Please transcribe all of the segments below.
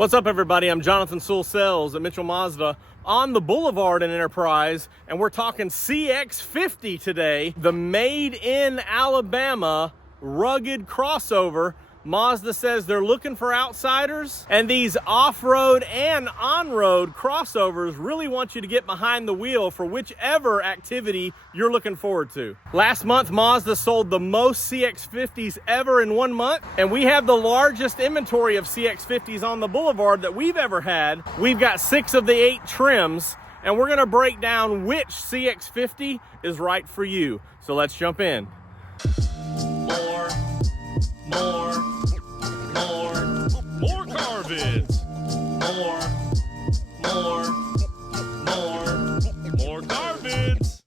What's up, everybody? I'm Jonathan Sewell at Mitchell Mazda on the Boulevard in Enterprise, and we're talking CX-50 today, the made in Alabama rugged crossover. Mazda says they're looking for outsiders, and these off-road and on-road crossovers really want you to get behind the wheel for whichever activity you're looking forward to. Last month, Mazda sold the most CX-50s ever in 1 month, and we have the largest inventory of CX-50s on the Boulevard that we've ever had. We've got 6 of the 8 trims, and we're gonna break down which CX-50 is right for you. So let's jump in. More car vids. More car vids.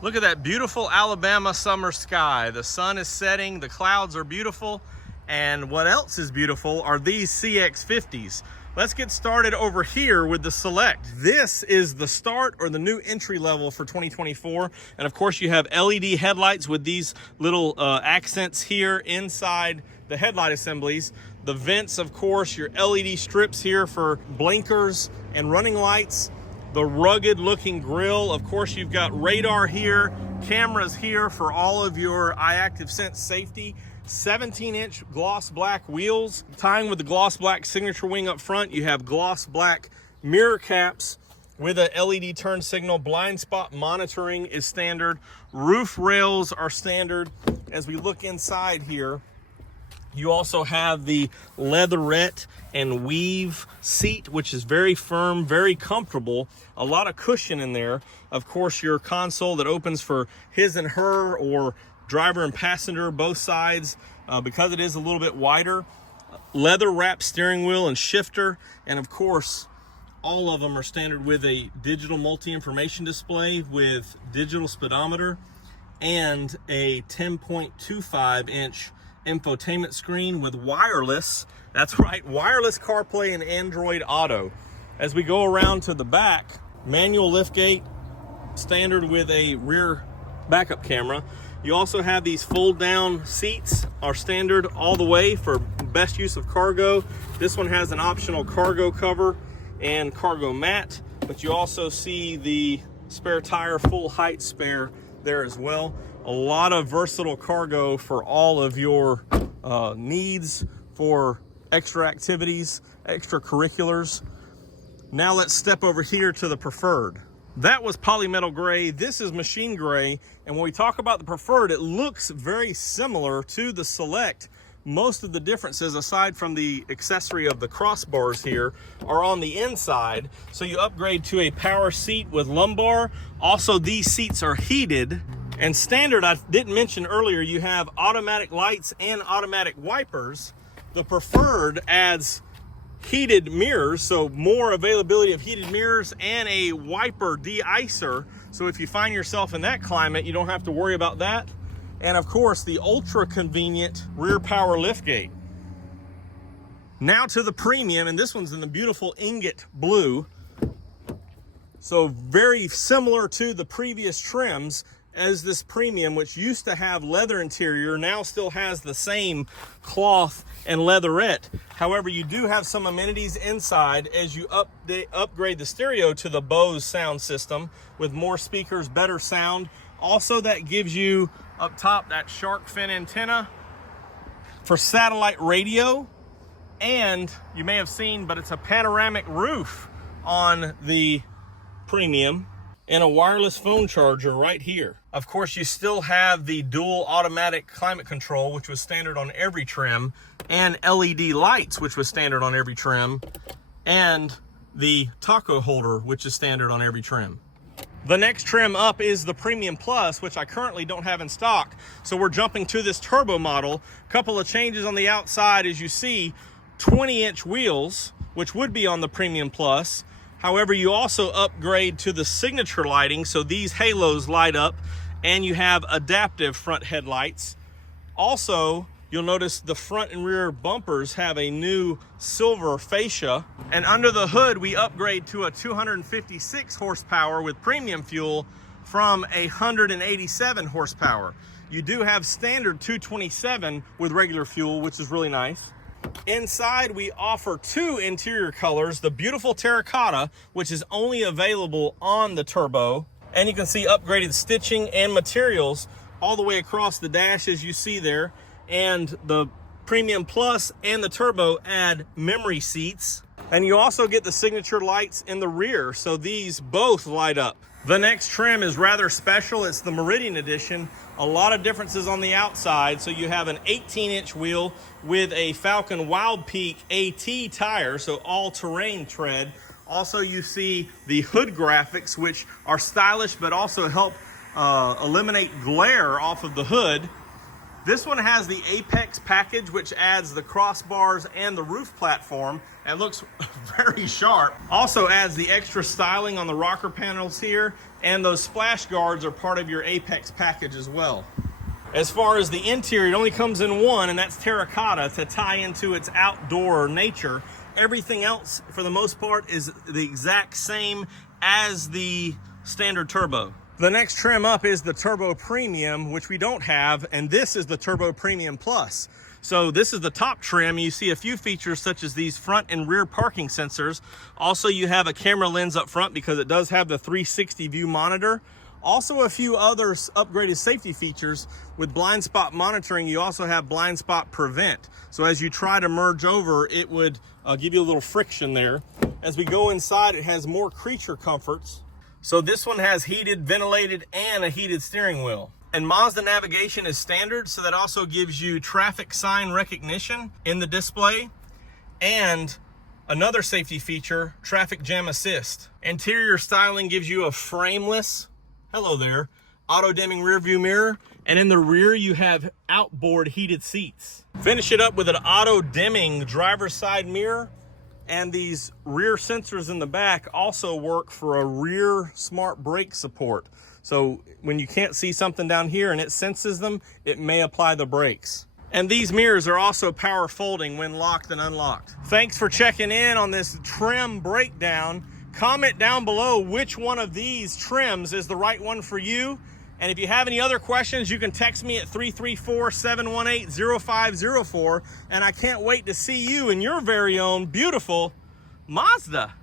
Look at that beautiful Alabama summer sky. The sun is setting, the clouds are beautiful, and what else is beautiful are these CX-50s. Let's get started over here with the Select. This is the start or the new entry level for 2024. And of course you have LED headlights with these little accents here inside the headlight assemblies. The vents, of course, your LED strips here for blinkers and running lights. The rugged looking grille. Of course, you've got radar here, cameras here for all of your iActive Sense safety. 17-inch gloss black wheels. Tying with the gloss black signature wing up front, you have gloss black mirror caps with a LED turn signal. Blind spot monitoring is standard. Roof rails are standard. As we look inside here, you also have the leatherette and weave seat, which is very firm, very comfortable. A lot of cushion in there. Of course, your console that opens for his and her or driver and passenger, both sides, because it is a little bit wider. Leather wrapped steering wheel and shifter. And of course, all of them are standard with a digital multi-information display with digital speedometer and a 10.25-inch infotainment screen with wireless. That's right, wireless CarPlay and Android Auto. As we go around to the back, manual liftgate, standard with a rear backup camera. You also have these fold down seats, are standard all the way for best use of cargo. This one has an optional cargo cover and cargo mat, but you also see the spare tire, full height spare there as well. A lot of versatile cargo for all of your needs for extra activities, extracurriculars. Now let's step over here to the Preferred. That was polymetal gray. This is machine gray. And when we talk about the Preferred, it looks very similar to the Select. Most of the differences, aside from the accessory of the crossbars here, are on the inside. So you upgrade to a power seat with lumbar. Also, these seats are heated. And standard, I didn't mention earlier, you have automatic lights and automatic wipers. The Preferred adds heated mirrors, so more availability of heated mirrors and a wiper de-icer. So if you find yourself in that climate, you don't have to worry about that. And of course, the ultra convenient rear power liftgate. Now to the Premium, and this one's in the beautiful ingot blue. So very similar to the previous trims as this Premium, which used to have leather interior, now still has the same cloth and leatherette. However, you do have some amenities inside as you upgrade the stereo to the Bose sound system with more speakers, better sound. Also, that gives you up top that shark fin antenna for satellite radio. And you may have seen, but it's a panoramic roof on the Premium and a wireless phone charger right here. Of course, you still have the dual automatic climate control, which was standard on every trim, and LED lights, which was standard on every trim, and the taco holder, which is standard on every trim. The next trim up is the Premium Plus, which I currently don't have in stock. So we're jumping to this turbo model. Couple of changes on the outside, as you see, 20-inch wheels, which would be on the Premium Plus. However, you also upgrade to the signature lighting, so these halos light up, and you have adaptive front headlights. Also, you'll notice the front and rear bumpers have a new silver fascia. And under the hood, we upgrade to a 256 horsepower with premium fuel from 187 horsepower. You do have standard 227 with regular fuel, which is really nice. Inside, we offer 2 interior colors, the beautiful terracotta, which is only available on the turbo. And you can see upgraded stitching and materials all the way across the dash, as you see there. And the Premium Plus and the turbo add memory seats. And you also get the signature lights in the rear, so these both light up. The next trim is rather special. It's the Meridian edition. A lot of differences on the outside. So you have an 18-inch wheel with a Falcon Wild Peak AT tire, so all-terrain tread. Also, you see the hood graphics, which are stylish but also help eliminate glare off of the hood. This one has the Apex package, which adds the crossbars and the roof platform and looks very sharp. Also adds the extra styling on the rocker panels here, and those splash guards are part of your Apex package as well. As far as the interior, it only comes in one, and that's terracotta to tie into its outdoor nature. Everything else, for the most part, is the exact same as the standard turbo. The next trim up is the Turbo Premium, which we don't have, and this is the Turbo Premium Plus. So this is the top trim. You see a few features such as these front and rear parking sensors. Also, you have a camera lens up front because it does have the 360 view monitor. Also, a few other upgraded safety features. With blind spot monitoring, you also have blind spot prevent. So as you try to merge over, it would give you a little friction there. As we go inside, it has more creature comforts. So this one has heated, ventilated, and a heated steering wheel. And Mazda navigation is standard, so that also gives you traffic sign recognition in the display. And another safety feature, traffic jam assist. Interior styling gives you a frameless, hello there, auto dimming rear view mirror. And in the rear, you have outboard heated seats. Finish it up with an auto dimming driver's side mirror. And these rear sensors in the back also work for a rear smart brake support. So when you can't see something down here and it senses them, it may apply the brakes. And these mirrors are also power folding when locked and unlocked. Thanks for checking in on this trim breakdown. Comment down below which one of these trims is the right one for you. And if you have any other questions, you can text me at 334-718-0504. And I can't wait to see you in your very own beautiful Mazda.